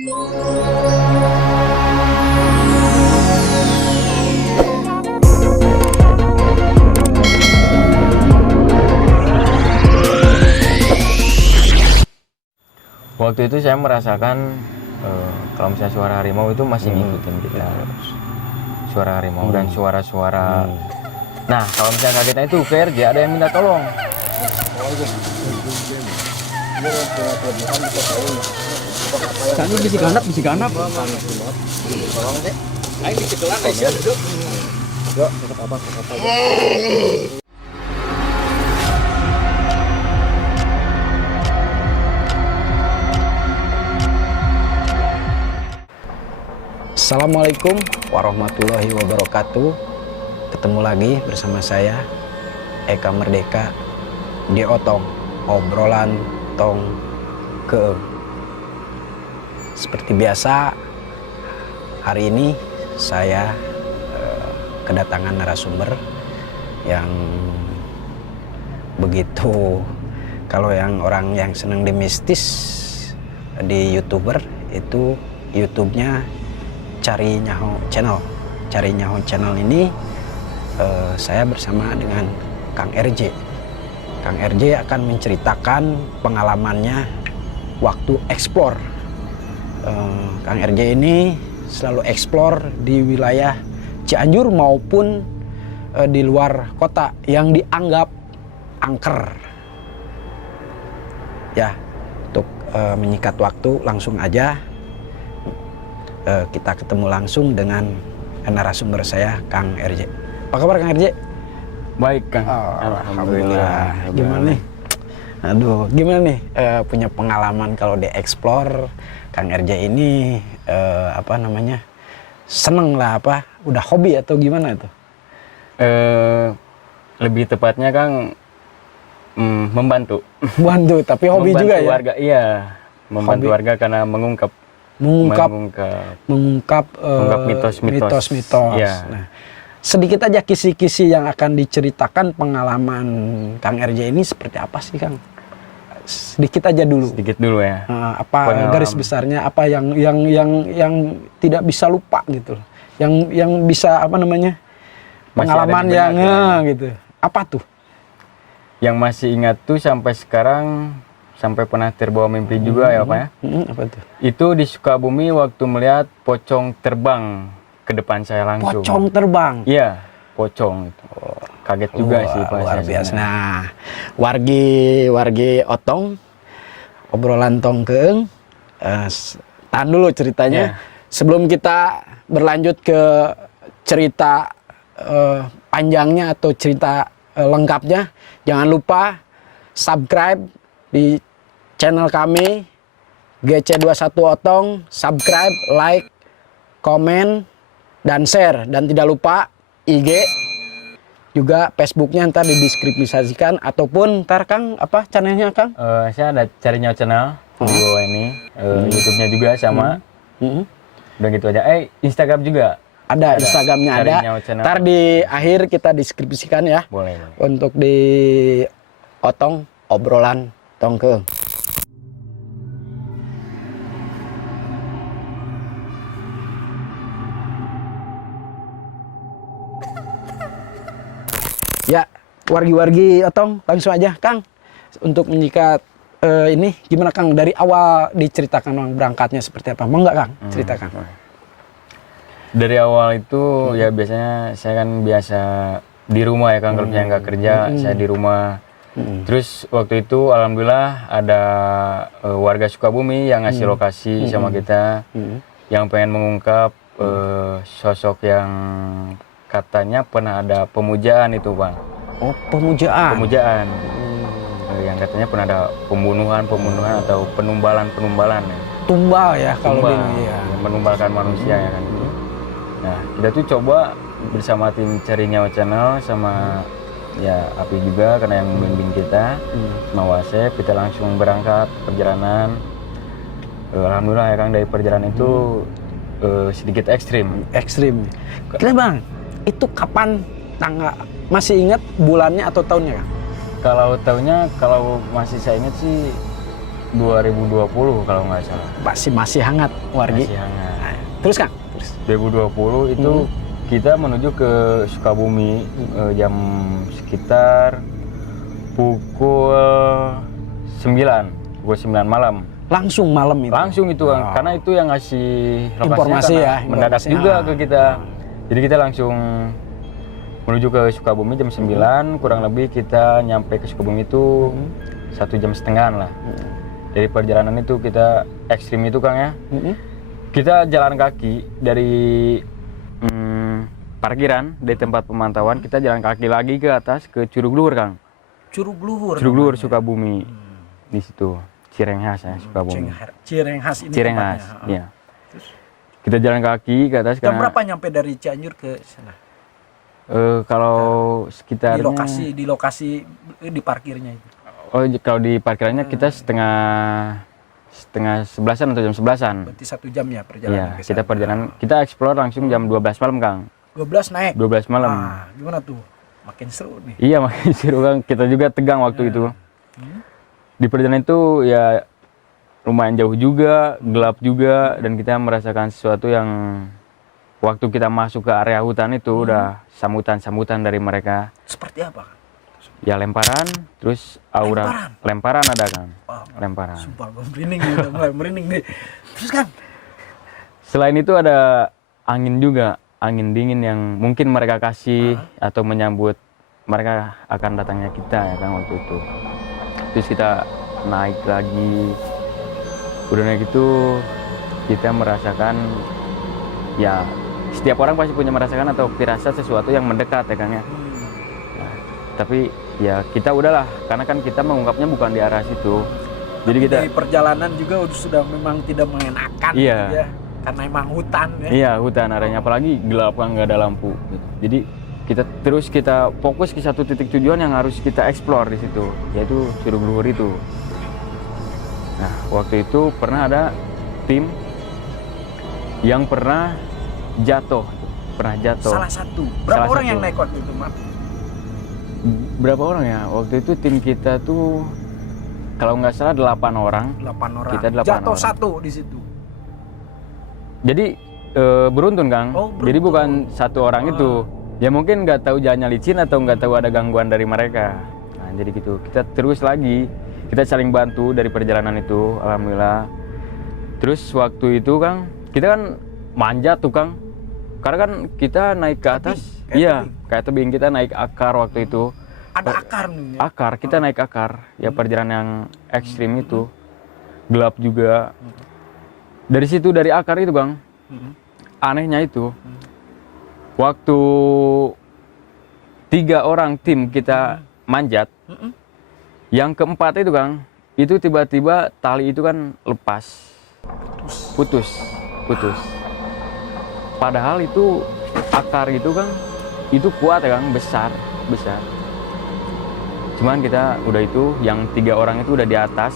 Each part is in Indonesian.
Waktu itu saya merasakan kalau misalnya suara harimau itu masih ngikutin kita, suara harimau dan suara-suara. Nah, kalau misalnya kagetnya itu VRJ ada yang minta tolong. Tadi bisi ganap. Assalamualaikum warahmatullahi wabarakatuh. Ketemu lagi bersama saya Eka Merdeka di Otong, obrolan tong keeng. Seperti biasa, hari ini saya kedatangan narasumber yang begitu, kalau yang orang yang senang di mistis di YouTuber itu YouTube-nya Cari Nyaho Channel. Cari Nyaho Channel ini saya bersama dengan Kang RJ. Kang RJ akan menceritakan pengalamannya waktu eksplor. Kang RJ ini selalu eksplor di wilayah Cianjur maupun di luar kota yang dianggap angker. Ya, untuk menyikat waktu langsung aja kita ketemu langsung dengan narasumber saya, Kang RJ. Apa kabar Kang RJ? Baik, Kang. Alhamdulillah. Gimana nih? Aduh, gimana nih punya pengalaman kalau dieksplor Kang RJ ini seneng lah apa? Udah hobi atau gimana itu? Lebih tepatnya, Kang, membantu. Bantu, tapi hobi membantu juga ya? Warga, iya. Membantu Hobi. warga karena mengungkap mitos-mitos. Ya. Nah, sedikit aja kisi-kisi yang akan diceritakan pengalaman Kang RJ ini seperti apa sih, Kang? Sedikit aja dulu. Sedikit dulu ya. Apa garis besarnya, apa yang tidak bisa lupa gitu. Yang bisa pengalaman yang gitu. Apa tuh? Yang masih ingat tuh sampai sekarang, sampai pernah terbawa mimpi juga ya Pak ya. Apa tuh? Itu di Sukabumi waktu melihat pocong terbang ke depan saya langsung. Pocong terbang? Iya, pocong itu. Kaget juga sih Pak. Luar biasa. Nah, wargi Otong, obrolan tong keeng, tahan dulu ceritanya. Sebelum kita berlanjut ke cerita panjangnya atau cerita lengkapnya, jangan lupa subscribe di channel kami GC21 Otong, subscribe, like, komen, dan share. Dan tidak lupa IG, juga Facebooknya ntar dideskripsikan, ataupun ntar Kang, apa channelnya Kang? Saya ada Cari Nyaho Channel, video ini, YouTube-nya juga sama. Udah gitu aja. Instagram juga. Ada Instagramnya ada. Ntar di akhir kita deskripsikan ya. Boleh. Untuk di Otong, obrolan tong keeng. Ya, wargi-wargi Otong, langsung aja Kang. Untuk menyikat ini, gimana Kang? Dari awal diceritakan berangkatnya seperti apa? Mau nggak Kang? Ceritakan. Dari awal itu ya biasanya saya kan biasa di rumah ya Kang, kalau misalnya nggak kerja, saya di rumah. Terus waktu itu alhamdulillah ada warga Sukabumi yang ngasih lokasi sama kita, yang pengen mengungkap sosok yang katanya pernah ada pemujaan itu Bang. Oh, pemujaan? Pemujaan. Yang katanya pernah ada pembunuhan atau penumbalan ya. Tumbal ya kalau di ya. Menumbalkan manusia ya kan itu. Nah, kita tuh coba bersama tim Cari Nyaho Channel sama ya Api juga karena yang membimbing kita, sama Wasep, kita langsung berangkat perjalanan. Alhamdulillah ya Kang, dari perjalanan itu sedikit ekstrim. Kira Bang, itu kapan masih ingat bulannya atau tahunnya Kang? Kalau tahunnya, kalau masih saya ingat sih 2020 kalau nggak salah. Masih hangat Wargi. Masih hangat. Nah, terus Kang? Terus. 2020 itu kita menuju ke Sukabumi jam sekitar pukul 9 malam. Langsung malam itu? Langsung itu Kang, karena itu yang ngasih lokasinya informasi ya, mendadak juga ke kita. Jadi kita langsung menuju ke Sukabumi jam 9, kurang lebih kita nyampe ke Sukabumi itu 1,5 jam lah. Dari perjalanan itu kita ekstrim itu Kang ya. Kita jalan kaki dari parkiran, dari tempat pemantauan, kita jalan kaki lagi ke atas ke Curug Luhur Kang. Curug Luhur Sukabumi. Di situ. Cirenghas ya, Sukabumi. Cirenghas ini Cirenghas, tempatnya. iya. Kita jalan kaki ke atas Jam karena berapa nyampe dari Cianjur ke sana? kalau sekitarnya Di lokasi di parkirnya itu. Oh, kalau di parkirannya kita setengah 11-an atau jam 11-an. Berarti 1 jam ya Iya, perjalanan ke kita sana. perjalanan, kita explore langsung jam 12 malam, Kang. 12 naik. 12 malam. Ah, gimana tuh? Makin seru nih. Iya, makin seru Kang. Kita juga tegang waktu itu. Di perjalanan itu ya lumayan jauh juga, gelap juga, dan kita merasakan sesuatu yang waktu kita masuk ke area hutan itu udah sambutan-sambutan dari mereka. Seperti apa, Kang? Ya lemparan, terus aura lemparan ada Kang. Wow. Lemparan. Sumpah gue merinding nih, udah mulai merinding nih. Terus Kang? Selain itu ada angin juga, angin dingin yang mungkin mereka kasih atau menyambut mereka akan datangnya kita ya Kang waktu itu. Terus kita naik lagi, udah naik itu kita merasakan ya setiap orang pasti punya merasakan atau firasat sesuatu yang mendekat ya Kang ya. Nah, tapi ya kita udahlah karena kan kita mengungkapnya bukan di arah situ. Jadi kita Dari perjalanan juga sudah memang tidak mengenakan Iya. gitu ya. Karena emang hutan ya. Iya hutan arahnya, apalagi gelap kan nggak ada lampu. Gitu. Jadi kita fokus ke satu titik tujuan yang harus kita explore di situ, yaitu Curug Luhur itu. Nah waktu itu pernah ada tim yang pernah jatuh. Salah satu. Berapa Salah orang satu. yang naik waktu itu, Maaf? Berapa orang ya? Waktu itu tim kita tuh kalau nggak salah 8 orang. 8 orang. Kita 8 Jatuh orang. satu di situ. Jadi beruntun Kang. Oh, beruntun. Jadi bukan satu orang itu. Ya mungkin nggak tahu jalannya licin atau nggak tahu ada gangguan dari mereka. Nah jadi gitu. Kita terus lagi. Kita saling bantu dari perjalanan itu. Alhamdulillah. Terus waktu itu Kang, kita kan manjat tuh Kang. Karena kan kita naik ke atas. Iya. Kayak tebing kita naik akar waktu itu. Ada akar nih. Ya? Akar, kita naik akar. Ya perjalanan yang ekstrim itu. Gelap juga. Dari situ, dari akar itu Kang. Anehnya itu. Waktu 3 orang tim kita manjat. Yang keempat itu Kang. Itu tiba-tiba tali itu kan lepas. Putus. Padahal itu akar itu Kang. Itu kuat ya Kang, besar. Cuman kita udah itu, yang 3 orang itu udah di atas.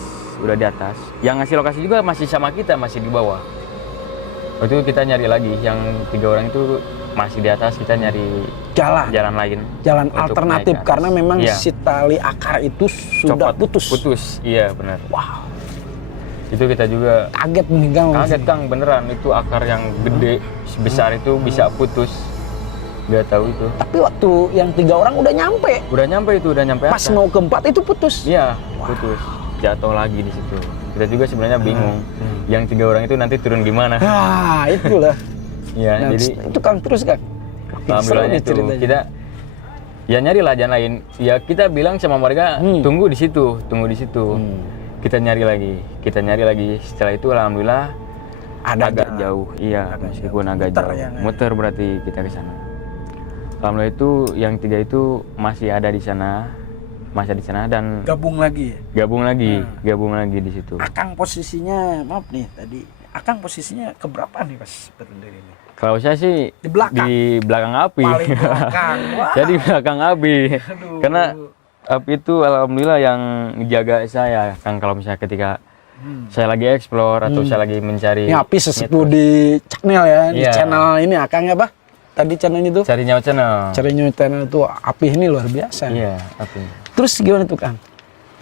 Yang ngasih lokasi juga masih sama kita, masih di bawah. Waktu itu kita nyari lagi, yang 3 orang itu masih di atas, kita nyari jalan lain. Jalan untuk alternatif naik ke atas. karena memang Iya. si tali akar itu sudah Copot, putus. Iya benar. Wow, Itu kita juga kaget meninggal. kaget Kang, beneran itu akar yang gede sebesar itu bisa putus. Nggak tahu itu. Tapi waktu yang 3 orang udah nyampe. Udah nyampe Pas atas. mau keempat itu putus. Iya, putus. Jatuh lagi di situ. Kita juga sebenarnya bingung. Yang 3 orang itu nanti turun gimana? Ah, itulah. Iya, Nah, jadi itu Kang terus Kang. alhamdulillahnya itu kita ya nyarilah jalan lain. Ya kita bilang sama mereka tunggu di situ. Kita nyari lagi. Setelah itu alhamdulillah agak jauh. Iya, meskipun agak Muter jauh. ya, kan? Muter berarti kita ke sana. Alhamdulillah itu yang 3 itu masih ada di sana. Dan Gabung lagi ya. gabung lagi di situ. Akang posisinya, maaf nih tadi. Akang posisinya keberapa nih pas berdiri ini? Kalau saya sih Di belakang. di belakang api. Paling belakang. Wah. Saya di belakang api. Aduh. Karena api itu alhamdulillah yang jaga saya Kang, kalau misalnya ketika saya lagi explore atau saya lagi mencari Ini api sesepuh di channel ya, di Iya. channel ini Akang apa? Tadi channel itu? cari channel. Channel itu api ini luar biasa. Iya, api. Terus gimana tuh Kang?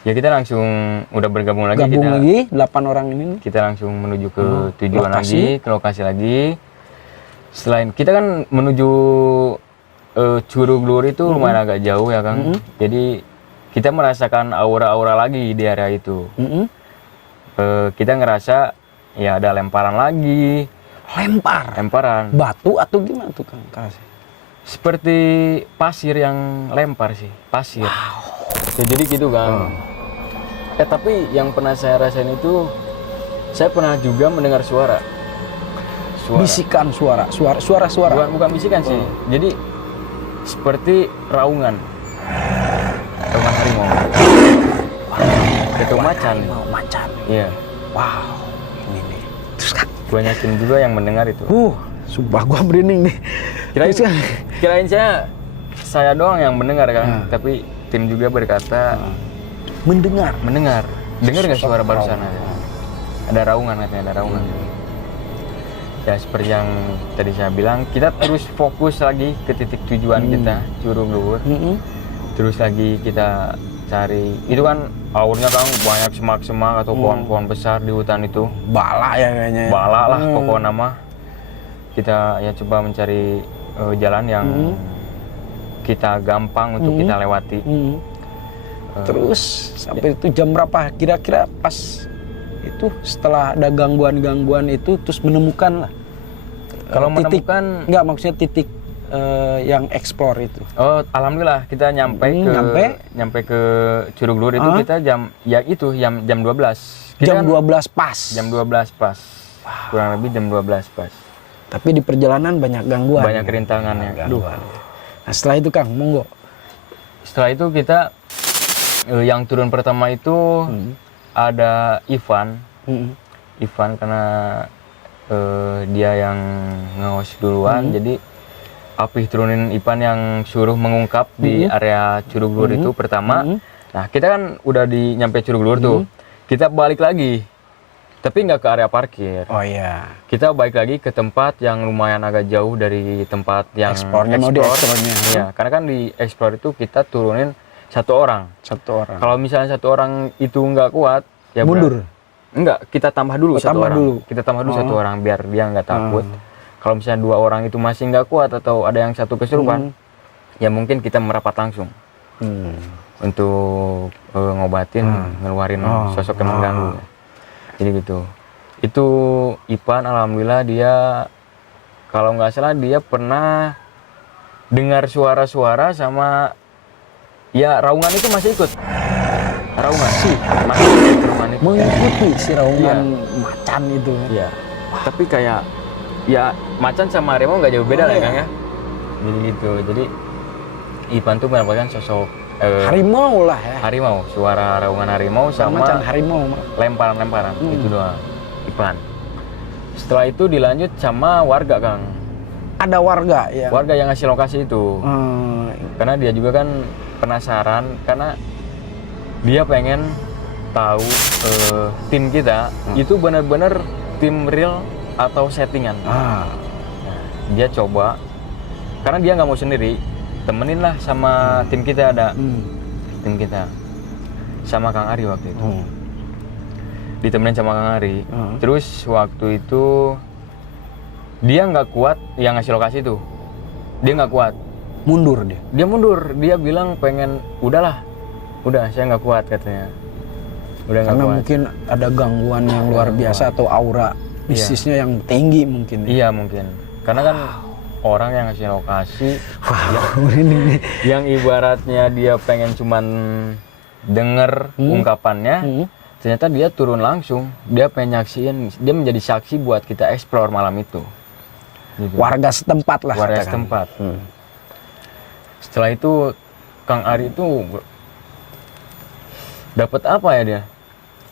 Ya kita langsung udah bergabung lagi. Gabung lagi 8 orang ini nih. Kita langsung menuju ke tujuan lokasi. lagi, ke lokasi lagi. Selain kita kan menuju Curug Luhur itu lumayan agak jauh ya Kang. Jadi kita merasakan aura-aura lagi di area itu. Kita ngerasa ya ada lemparan lagi. Lemparan. Batu atau gimana tuh Kang? Seperti pasir yang lempar sih, pasir. Ya, jadi gitu Kang. Tapi yang pernah saya rasain itu, saya pernah juga mendengar suara. Bisikan suara. Bukan bisikan sih. Jadi seperti raungan harimau. Itu macan. Macan. Iya. Wow. Ini nih. Terus Kang. Banyakin juga yang mendengar itu. Sumpah gua merinding nih. Kirain saya doang yang mendengar Kang. Tapi tim juga berkata mendengar. Dengar nggak suara barusan? Ada raungan katanya, ada raungan. Ya seperti yang tadi saya bilang, kita terus fokus lagi ke titik tujuan kita, Curug Luhur. Terus lagi kita cari, itu kan aurnya Kang banyak semak-semak atau pohon-pohon besar di hutan itu. Bala ya kayaknya. Bala lah pokok nama. Kita ya coba mencari jalan yang kita gampang untuk kita lewati. Terus sampai itu jam berapa? Kira-kira pas itu setelah ada gangguan-gangguan itu terus menemukan lah. Kalau titik, menemukan enggak maksudnya titik yang explore itu. Oh, alhamdulillah kita nyampe ke Curug Luhur itu kita jam 12. Kita jam 12 pas. Jam 12 pas. Kurang lebih jam 12 pas. Tapi di perjalanan banyak gangguan. Banyak rintangannya. Nah, setelah itu Kang, monggo. Setelah itu kita yang turun pertama itu ada Ivan. Ivan karena dia yang ngawas duluan, jadi Apih turunin Ivan yang suruh mengungkap di area Curug Luhur itu pertama. Nah kita kan udah nyampe Curug Luhur tuh, kita balik lagi, tapi nggak ke area parkir. Oh iya. Kita balik lagi ke tempat yang lumayan agak jauh dari tempat yang Eksplornya. Iya, karena kan di explore itu kita turunin satu orang. Kalau misalnya satu orang itu nggak kuat, ya mundur. Enggak, kita tambah dulu satu orang. Kita tambah dulu satu orang biar dia nggak takut. Kalau misalnya 2 orang itu masih nggak kuat atau ada yang satu kesurupan, ya mungkin kita merapat langsung untuk ngobatin, ngeluarin sosok yang mengganggu. Jadi gitu. Itu Ipan, alhamdulillah dia, kalau nggak salah dia pernah dengar suara-suara sama, ya raungan itu masih ikut. Raungan sih masih mengikuti si raungan macan itu. Iya. Tapi kayak ya macan sama harimau nggak jauh beda lah ya Kang ya. Jadi gitu. Jadi Ipan tuh merupakan sosok harimau lah ya. Harimau, suara raungan harimau sama macan harimau. Lemparan-lemparan itu doang. Ipan. Setelah itu dilanjut sama warga Kang. Ada warga ya. Warga yang ngasih lokasi itu. Karena dia juga kan penasaran karena dia pengen tahu tim kita itu benar-benar tim real atau settingan. Nah, dia coba, karena dia nggak mau sendiri, temenin lah sama tim kita ada. Tim kita sama Kang Ari waktu itu. Ditemenin sama Kang Ari. Terus waktu itu dia nggak kuat yang ngasih lokasi itu. Dia nggak kuat. Mundur dia. Dia mundur. Dia bilang pengen udah saya nggak kuat katanya. Karena mungkin ada gangguan yang luar biasa atau aura mistisnya yang tinggi mungkin. Iya mungkin. Karena kan orang yang ngasih lokasi, yang ibaratnya dia pengen cuman denger ungkapannya, ternyata dia turun langsung. Dia pengen nyaksiin, dia menjadi saksi buat kita explore malam itu. Gitu. Warga setempat lah. Warga setempat. Setelah itu Kang Ari itu dapat apa ya dia?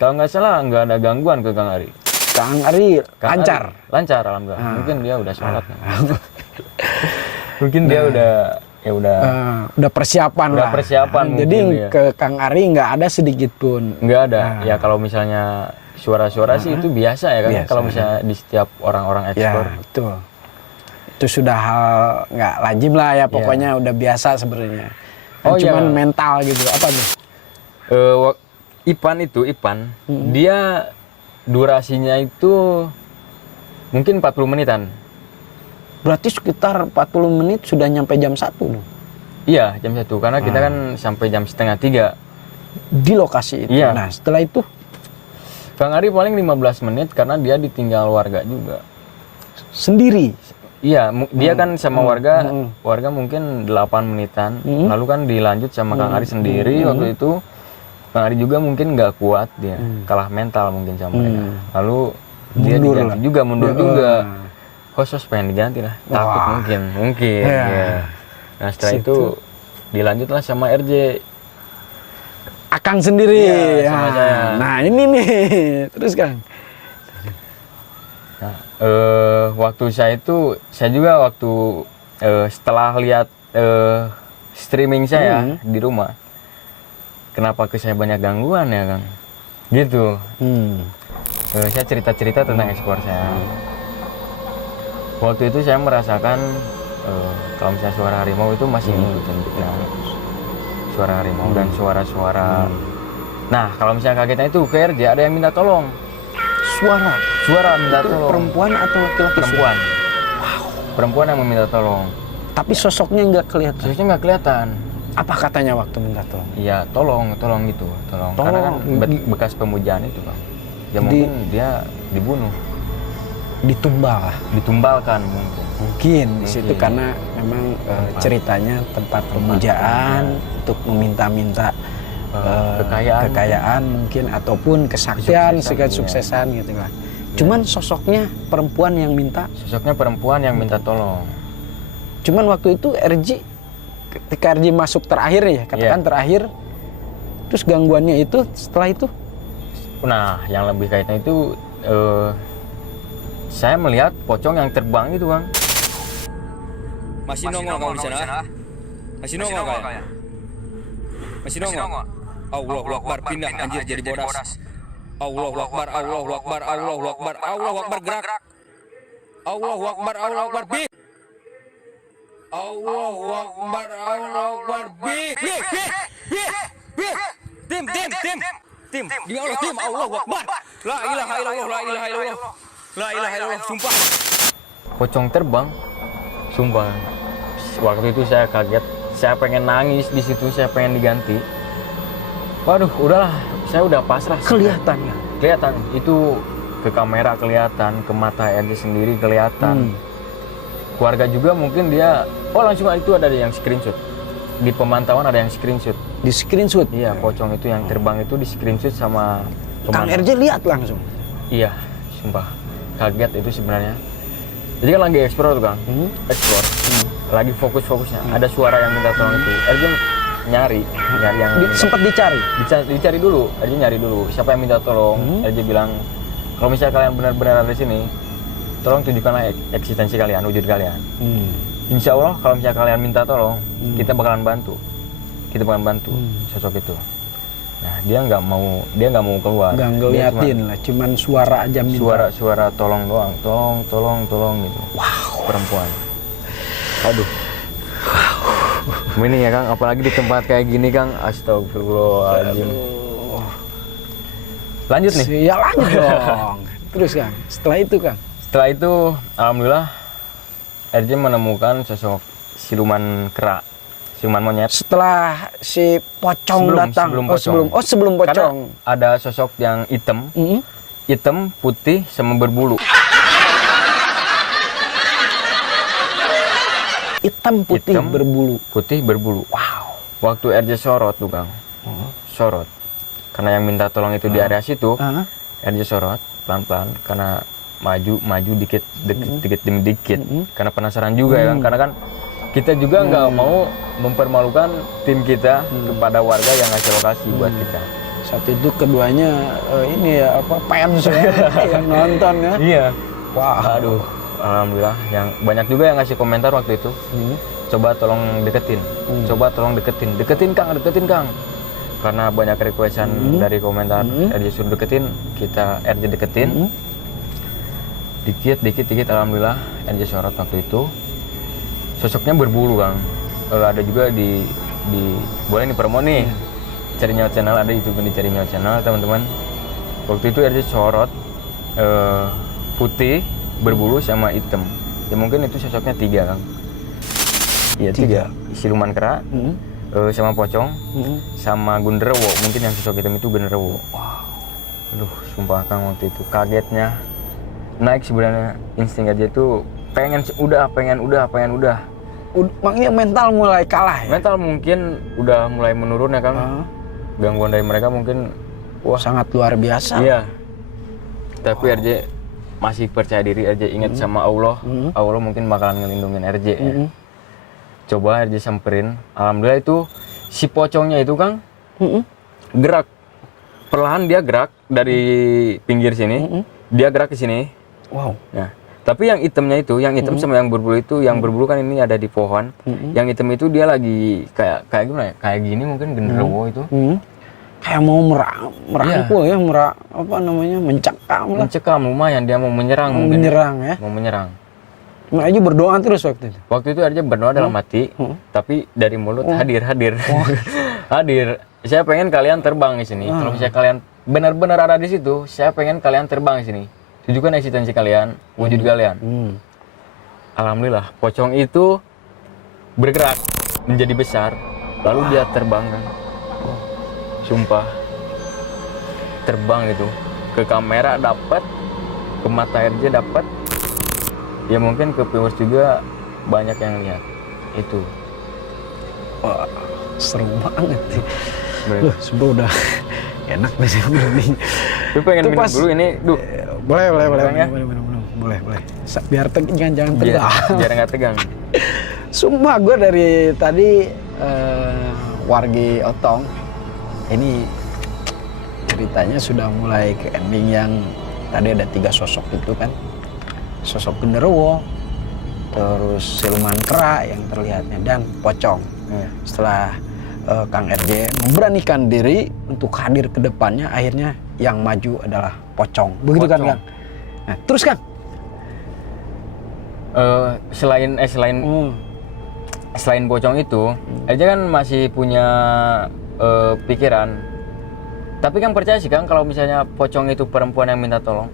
Kalau nggak salah nggak ada gangguan ke Kang Ari. Kang Ari lancar. Lancar alhamdulillah. Mungkin dia udah sholat. Mungkin dia udah persiapan lah. Jadi ke Kang Ari nggak ada sedikit pun. Nggak ada. Ya kalau misalnya suara-suara sih itu biasa ya kan. Kalau misalnya di setiap orang-orang ekspor. Ya, betul. Itu sudah hal nggak lazim lah ya. Pokoknya udah biasa sebenarnya. Cuman mental gitu. Apa tuh? Ipan, dia durasinya itu mungkin 40 menitan. Berarti sekitar 40 menit sudah nyampe jam 1 dong? Iya, jam 1, karena kita kan sampai jam setengah 3. Di lokasi itu? Iya. Nah, setelah itu? Kang Ari paling 15 menit karena dia ditinggal warga juga. Sendiri? Iya, dia kan sama warga mungkin 8 menitan. Lalu kan dilanjut sama Kang Ari sendiri waktu itu. Kang Ari juga mungkin nggak kuat dia, kalah mental mungkin sama mereka. Lalu dia diganti juga, mundur juga. Khusus pengen diganti lah, takut mungkin. Ya. Nah setelah itu dilanjutlah sama RJ. Akang sendiri. Iya, sama saya. Nah ini nih, terus Kang. Nah, waktu saya juga waktu setelah lihat streaming saya di rumah, kenapa ke saya banyak gangguan ya Kang? Gitu. Saya cerita-cerita tentang ekspor saya. Waktu itu saya merasakan kalau misalnya suara harimau itu masih ngikutin kita. Suara harimau dan suara-suara. Nah kalau misalnya kagetnya itu ke RJ ada yang minta tolong. Suara minta itu tolong. Perempuan atau laki-laki? Perempuan. Wow. Perempuan yang meminta tolong. Tapi sosoknya nggak kelihatan? Sosoknya nggak kelihatan. Apa katanya waktu minta tolong? Iya, tolong gitu, tolong. Karena kan bekas pemujaan itu Bang. Ya mungkin dia dibunuh. Ditumbalkan mungkin di situ karena memang ceritanya tempat pemujaan untuk meminta-minta kekayaan mungkin ataupun kesaktian, kesuksesan gitu lah. Cuman sosoknya perempuan yang minta tolong. Cuman waktu itu ketika RJ masuk terakhir ya, katakan terakhir, terus gangguannya itu setelah itu. Nah, yang lebih kaitan itu saya melihat pocong yang terbang itu Bang. Masih nongol kau di sana? Masih nongol kau ya? Masih nongol? Allahu Akbar, pindah anjir jadi bodas. Allahu Akbar, Allahu Akbar, Allahu Akbar, Allahu Akbar, gerak. Allahu Akbar, Allahu Akbar, bi. Allahu Akbar, Allahu Akbar, bi. Tim. Demi Allah, tim. Allahu Akbar. La ilaha illallah, la ilaha illallah. La ilaha illallah, sumpah. Pocong terbang, sumpah. Waktu itu saya kaget, saya pengen nangis di situ, saya pengen diganti. Waduh, udahlah, saya udah pasrah. Kelihatan itu ke kamera kelihatan, ke mata RJ sendiri kelihatan. Keluarga juga mungkin dia, langsung itu ada yang screenshot. Di pemantauan ada yang screenshot. Di screenshot? Iya, pocong itu yang terbang itu di screenshot sama Kang RJ lihat langsung? Iya, sumpah. Kaget itu sebenarnya. Jadi kan lagi explore tuh Kang, explore, lagi fokus-fokusnya. Ada suara yang minta tolong itu. RJ nyari yang sempat dicari dulu. RJ nyari dulu. Siapa yang minta tolong? RJ bilang, kalau misalnya kalian benar-benar ada di sini, tolong tunjukkanlah eksistensi kalian, wujud kalian. Insya Allah kalau misalnya kalian minta tolong, kita bakalan bantu. Sosok itu. Nah dia nggak mau keluar. Nggak ngeliatin lah, cuman suara aja minta. Suara tolong doang, tolong gitu. Wow. Perempuan. Aduh. Ini ya Kang, apalagi di tempat kayak gini Kang, astagfirullahaladzim. Lanjut nih? Ya lanjut dong. Terus Kang, setelah itu Kang? Setelah itu, alhamdulillah RJ menemukan sosok siluman kera. Siluman monyet. Setelah si pocong datang. Sebelum pocong. Karena ada sosok yang hitam, putih, sama berbulu. Hitam, putih, berbulu. Wow. Waktu RJ sorot tuh Kang, sorot. Karena yang minta tolong itu di area situ, RJ sorot pelan-pelan. Karena maju dikit demi dikit. Karena penasaran juga ya Kang. Karena kan kita juga nggak mau mempermalukan tim kita kepada warga yang ngasih lokasi buat kita. Saat itu keduanya fans yang nonton ya. Iya. Wah. Aduh, alhamdulillah yang banyak juga yang ngasih komentar waktu itu. Coba tolong deketin. Deketin Kang. Karena banyak requestan dari komentar RJ suruh deketin, kita RJ deketin. Dikit alhamdulillah RJ sorot waktu itu. Sosoknya berbulu Kang. Ada juga di boleh nih promo nih. Cari Nyawa Channel, ada YouTube di Cari Nyawa Channel teman-teman. Waktu itu RJ sorot putih, berbulu sama hitam. Ya mungkin itu sosoknya 3 Kang. Iya 3. Siluman kera, sama pocong, sama genderuwo. Mungkin yang sosok hitam itu genderuwo. Wow. Aduh, sumpah Kang waktu itu kagetnya. Naik sebenarnya insting aja itu pengen udah. Makanya mental mulai kalah ya? Mental mungkin udah mulai menurun ya Kang. Gangguan dari mereka mungkin sangat luar biasa. Iya. Tapi RJ masih percaya diri, RJ ingat sama Allah. Allah mungkin bakalan ngelindungin RJ ya. Coba RJ samperin. Alhamdulillah itu si pocongnya itu Kang gerak. Perlahan dia gerak dari pinggir sini. Dia gerak ke sini. Wow. Nah, tapi yang hitamnya itu, yang hitam sama yang berbulu itu, yang berbulu kan ini ada di pohon. Yang hitam itu dia lagi kayak gimana ya? Kayak gini mungkin genderuwo itu. Kayak mau merangkul ya, mencekam lah. Mencekam lumayan, dia mau menyerang mungkin. Ya. Mau menyerang. Nah, aja berdoa terus waktu itu. Waktu itu aja berdoa dalam hati, tapi dari mulut hadir. Hadir. Saya pengen kalian terbang di sini. Kalau misalnya kalian benar-benar ada di situ, saya pengen kalian terbang di sini. Tunjukkan eksistensi kalian, wujud kalian. Alhamdulillah, pocong itu bergerak menjadi besar, lalu dia terbang kan. Sumpah, terbang itu ke kamera dapat, ke mata RJ dapat, ya mungkin ke viewers juga banyak yang lihat itu. Wah, seru banget sih. Loh, sumpah udah enak nih sih nih. Tapi pengen minum dulu ini, Boleh. Ya? Boleh. Biar jangan tegang. Biar nggak tegang. Sumpah gue dari tadi wargi Otong ini ceritanya sudah mulai ke ending yang tadi ada 3 sosok itu kan. Sosok genderuwo, terus siluman kera yang terlihatnya, dan pocong. Setelah Kang RJ memberanikan diri untuk hadir ke depannya, akhirnya yang maju adalah pocong. Begitu kan Kang? Nah, terus Kang? Selain pocong itu, RJ kan masih punya pikiran. Tapi kan percaya sih Kang kalau misalnya pocong itu perempuan yang minta tolong?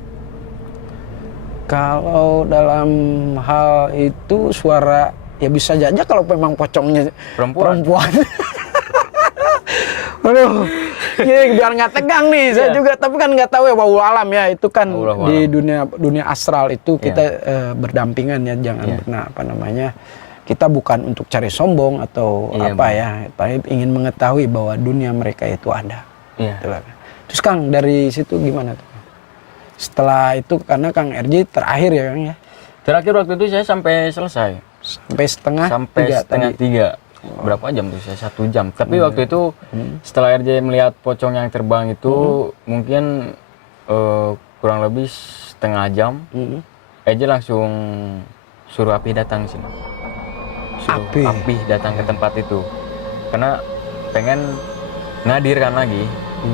Kalau dalam hal itu suara ya bisa aja kalau memang pocongnya perempuan. Aduh, ya, biar nggak tegang nih. Saya juga, tapi kan nggak tahu ya, wallahu alam ya. Itu kan di dunia astral itu kita berdampingan ya. Jangan pernah kita bukan untuk cari sombong atau ya, tapi ingin mengetahui bahwa dunia mereka itu ada. Terus Kang, dari situ gimana tuh? Setelah itu, karena Kang RJ terakhir ya Kang ya? Terakhir waktu itu saya sampai selesai. Sampai setengah tiga. Berapa jam tuh saya? 1 jam. Tapi waktu itu setelah RJ melihat pocong yang terbang itu mungkin kurang lebih setengah jam. RJ langsung suruh Api datang sini. Api datang ke tempat itu. Karena pengen ngadirkan lagi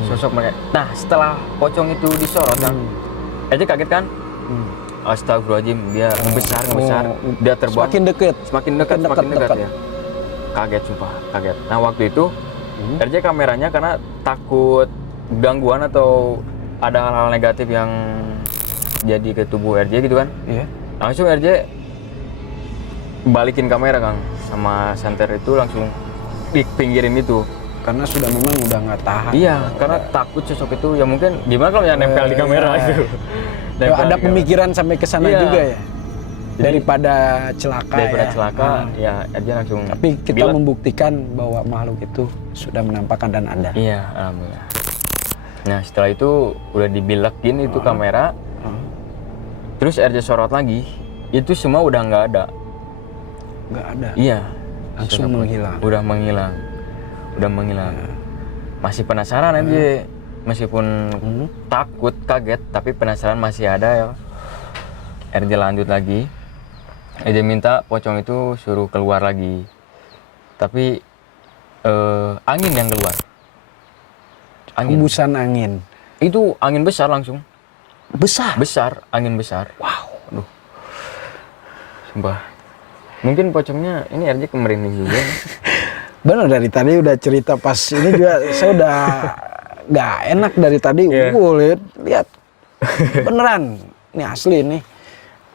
sosok mereka. Nah, setelah pocong itu disorot kan, RJ kaget kan? Astagfirullahaladzim, dia besar, dia terbang. Semakin dekat ya. Kaget, sumpah, kaget. Nah, waktu itu RJ kameranya karena takut gangguan atau ada hal-hal negatif yang jadi ke tubuh RJ gitu kan. Langsung RJ balikin kamera Kang, sama senter itu langsung dipinggirin itu. Karena sudah memang udah nggak tahan. Iya, karena takut sosok itu ya mungkin gimana kalau yang nempel di kamera itu. Ada pemikiran sampai ke sana juga ya. Jadi, daripada celaka ya RJ langsung. Tapi kita membuktikan bahwa makhluk itu sudah menampakkan dan ada. Iya, alhamdulillah. Nah, setelah itu udah dibilekin itu kamera. Terus RJ sorot lagi, itu semua udah nggak ada. Nggak ada? Iya. Langsung menghilang? Udah menghilang. Masih penasaran aja. Meskipun takut, kaget, tapi penasaran masih ada ya. RJ lanjut lagi. RJ minta pocong itu suruh keluar lagi. Tapi angin yang keluar. Hembusan angin? Itu angin besar langsung. Besar, angin besar. Wow. Aduh. Sumpah. Mungkin pocongnya ini RJ kemerinding juga. Bener, dari tadi udah cerita pas ini juga saya udah nggak enak dari tadi. Lihat beneran, ini asli nih.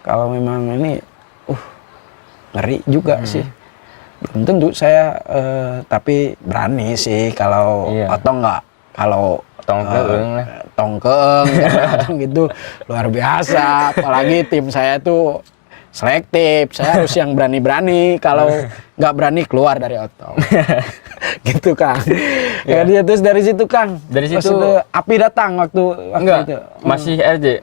Kalau memang ini, ngeri juga sih. Belum tentu saya, tapi berani sih kalau otong nggak. Kalau tongkeeng gitu luar biasa. Apalagi tim saya tuh selektif. Saya harus yang berani-berani. Kalau nggak berani keluar dari otong. Gitu Kang. Ya, terus dari situ Kang. Dari situ Api datang waktu itu. Masih RJ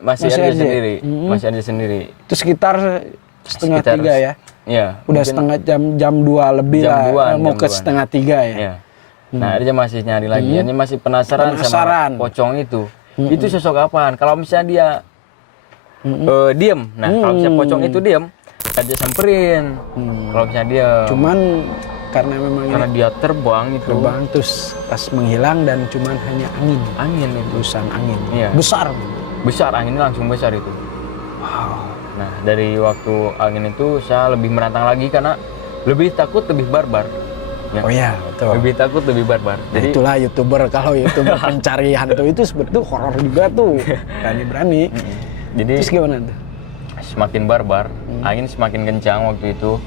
sendiri. Masih RJ sendiri. Itu sekitar setengah 3 ya. Iya. Udah setengah jam 2 lebih jam lah. 2-an, Mau ke jam 2-an. setengah 3 ya. Iya. Nah, dia masih nyari lagi. Dia masih penasaran sama pocong itu. Itu sosok apaan? Kalau misalnya dia diem. Nah, kalau misalnya pocong itu diem, aja samperin. Kalau misalnya dia Cuman karena memang karena dia terbang itu. terbang terus pas menghilang dan cuman hanya Angin itu. hembusan angin. Iya. Besar. Anginnya langsung besar itu. Wow. Nah, dari waktu angin itu saya lebih menantang lagi karena lebih takut, lebih barbar. Ya. Oh iya, betul. Lebih takut, lebih barbar. Nah, itulah kalau YouTuber pencari hantu itu sebetulnya horor juga tuh. Berani-berani. Jadi Terus gimana tuh? semakin barbar, angin semakin kencang waktu itu.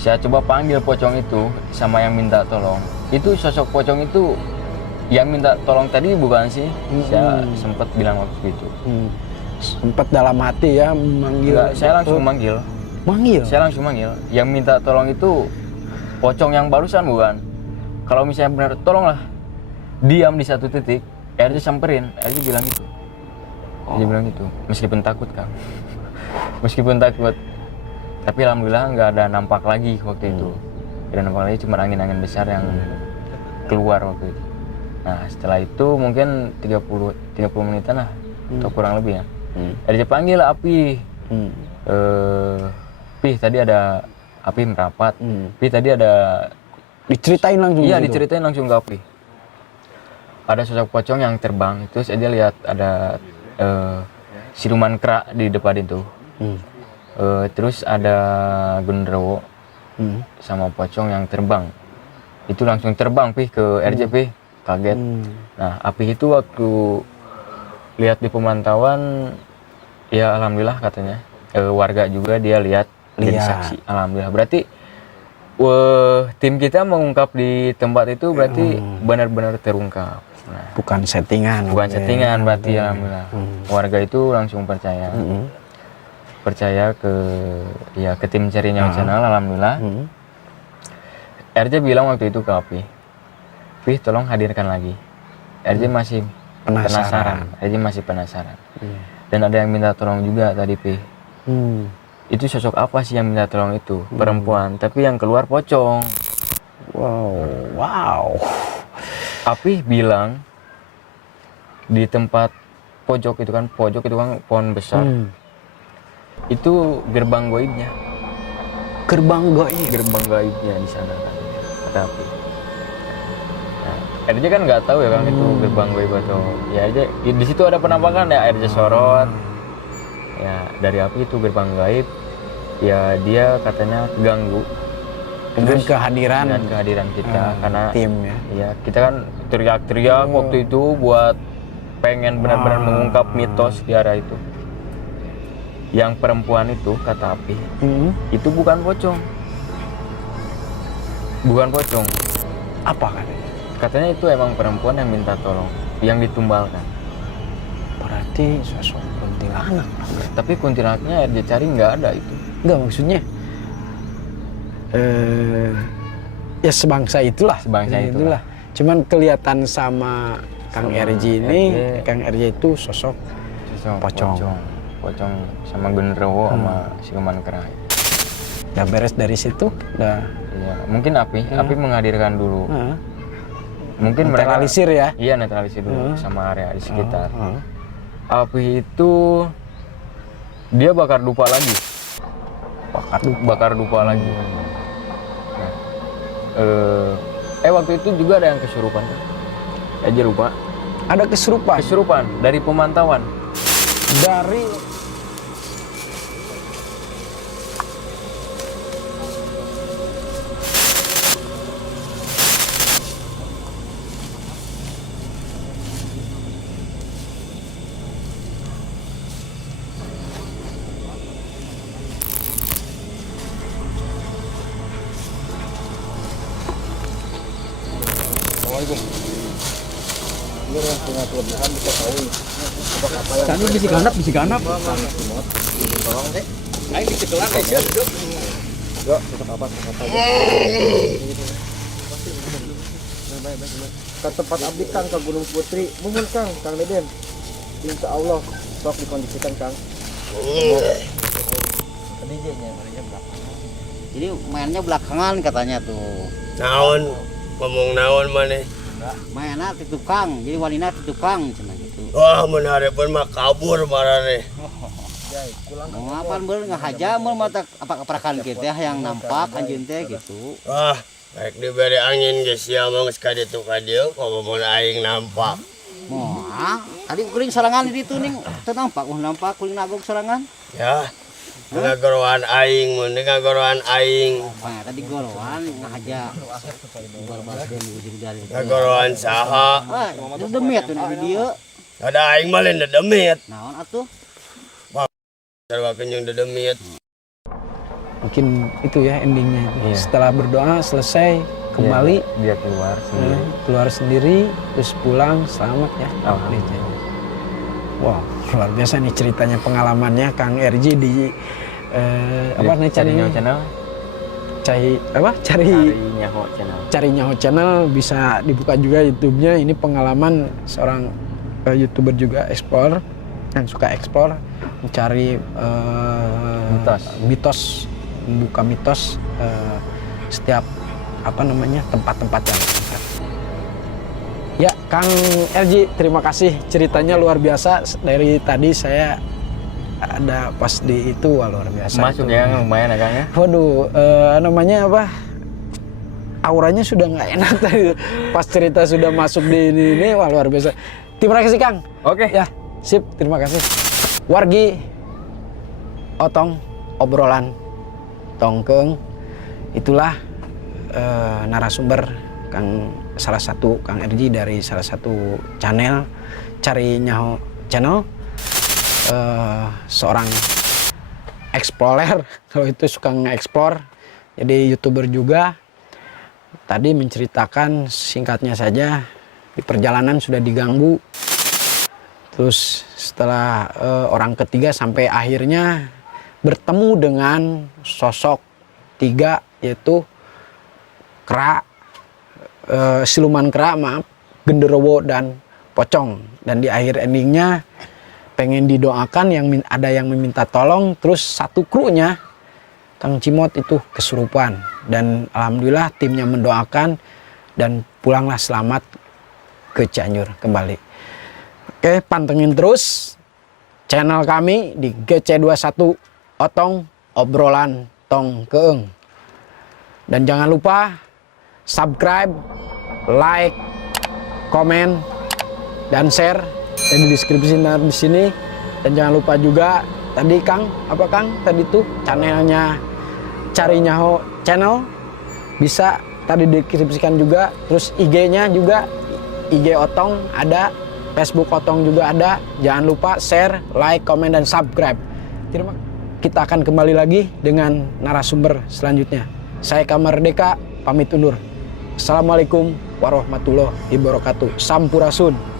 Saya coba panggil pocong itu sama yang minta tolong. Itu sosok pocong itu yang minta tolong tadi bukan sih? Saya sempat bilang waktu itu. Sempat dalam hati ya memanggil. Enggak, saya langsung manggil. Saya langsung manggil. Yang minta tolong itu pocong yang barusan bukan. Kalau misalnya benar tolonglah. Diam di satu titik, RJ samperin, RJ bilang gitu. RJ bilang gitu, meskipun takut Kang. Meskipun takut. Tapi alhamdulillah nggak ada nampak lagi waktu itu. Nggak ada nampak lagi, cuma angin-angin besar yang keluar waktu itu. Nah, setelah itu mungkin 30 menitan lah atau kurang lebih ya. RJ panggil Api. Pi, tadi ada Api merapat. Pi, tadi ada Diceritain langsung. Iya, gitu? diceritain langsung ke Api. Ada sosok pocong yang terbang. Terus dia lihat ada siluman kera di depan itu. Terus ada genderuwo sama pocong yang terbang. Itu langsung terbang Pi ke RJP. Kaget. Nah, Api itu waktu lihat di pemantauan, ya alhamdulillah katanya. Warga juga dia lihat jadi saksi. Alhamdulillah. Berarti tim kita mengungkap di tempat itu berarti benar-benar terungkap. Nah, Bukan settingan. settingan berarti alhamdulillah. Warga itu langsung percaya. Percaya ke tim Cari Nyawa Channel, alhamdulillah. RJ bilang waktu itu ke Api, Pi tolong hadirkan lagi. RJ masih penasaran. RJ masih penasaran. Dan ada yang minta tolong juga tadi Pi. Itu sosok apa sih yang minta tolong itu? Perempuan, tapi yang keluar pocong. Wow. Api bilang di tempat pojok itu kan pohon besar. Itu gerbang gaibnya. Gerbang gaib. Gerbang gaibnya di sana kan. Kata Api. Nah, RJ kan nggak tahu ya kan itu gerbang gaib atau ya aja di situ ada penampakan ya RJ sorot. Ya dari Api itu gerbang gaib. Ya dia katanya keganggu Dengan kehadiran kita karena tim ya. Iya, kita kan teriak-teriak waktu itu buat pengen benar-benar mengungkap mitos di arah itu. Yang perempuan itu kata Api, itu bukan pocong. Bukan pocong. Apa kan? Katanya itu emang perempuan yang minta tolong, yang ditumbalkan. Berarti sosok kuntilanak. Tapi kuntilanaknya dia cari nggak ada itu. Enggak, maksudnya ya sebangsa itulah. Cuman kelihatan sama Kang RJ ini, Kang RJ itu sosok pocong sama genderuwo sama siluman kera. Udah beres dari situ, udah. Iya, mungkin Api menghadirkan dulu. Mungkin Netralisir ya. Iya, netralisir dulu sama area di sekitar. Api itu dia bakar dupa lagi. Bakar dupa lagi. Nah, waktu itu juga ada yang kesurupan. Aja lupa. Ada kesurupan dari pemantauan. Dari Tadi bisi ganap. Aing dicecelan aja. Ke tempat abdi Kang ke Gunung Putri. Mumun Kang Deden. Insya Allah sok dikondisikan Kang. Jadi mainnya belakangan katanya tuh. Naon, ngomong naon maneh. Mainnya di tukang, jadi wanita di tukang cina gitu. Wah, mun hareupeun mah kabur marane. Mau ngapaan bener ngahaja mau mata apa keperakan kita yang nampak anjeun teh gitu. Wah, baik diberi angin geus sia mah geus ka ditu ka dieu, komo aing nampak. Moal, tadi kuring sorangan di ditu ning teu nampak, nampak kuring nagog sorangan. Ya. Ngagoroan aing mun ngagoroan aing. Nah, tadi gorowan ngahaja. Gorbas den ujung dari. Ngagoroan saha? Wah, itu demit tuh di dieu. Ada aing mah lain dedemit. Naon atuh? Sarua kenyang dedemit. Mungkin itu ya endingnya. Iya. Setelah berdoa selesai kembali Dia keluar sendiri. keluar sendiri terus pulang selamat ya. Alhamdulillah. Wow, luar biasa nih ceritanya pengalamannya Kang RJ di apa nih channelnya? Channel. Cari Nyaho channel. Cari Nyaho channel bisa dibuka juga YouTube-nya. Ini pengalaman seorang YouTuber juga explore yang suka explore mencari mitos, membuka mitos setiap tempat-tempat yang angker. Ya, Kang RJ, terima kasih ceritanya luar biasa. Dari tadi saya ada pas di itu wah, luar biasa. Masuk itu. ya lumayan ya Kang ya. Waduh, namanya apa? Auranya sudah nggak enak tadi. Pas cerita sudah masuk di ini wah luar biasa. Terima kasih Kang. Oke. Ya, sip, terima kasih. Wargi, otong, obrolan, tongkeng, itulah narasumber salah satu Kang RJ dari salah satu channel Cari Nyaho channel, seorang explorer kalau itu suka nge-explore, jadi YouTuber juga. Tadi menceritakan singkatnya saja di perjalanan sudah diganggu, terus setelah orang ketiga sampai akhirnya bertemu dengan sosok tiga yaitu siluman kera, genderowo dan pocong. Dan di akhir endingnya pengen didoakan, ada yang meminta tolong, terus satu krunya Kang Cimot itu kesurupan dan alhamdulillah timnya mendoakan dan pulanglah selamat ke Cianjur kembali. Oke, pantengin terus channel kami di GC21 Otong Obrolan Tong Keeng. Dan jangan lupa subscribe, like, komen, dan share di deskripsi di sini. Dan jangan lupa juga tadi Kang, apa Kang? Tadi tuh channelnya Cari Nyaho channel bisa tadi deskripsikan juga. Terus IG-nya juga, IG Otong ada, Facebook Otong juga ada. Jangan lupa share, like, komen, dan subscribe. Kita akan kembali lagi dengan narasumber selanjutnya. Saya Kamardeka pamit undur. Assalamualaikum warahmatullahi wabarakatuh. Sampurasun.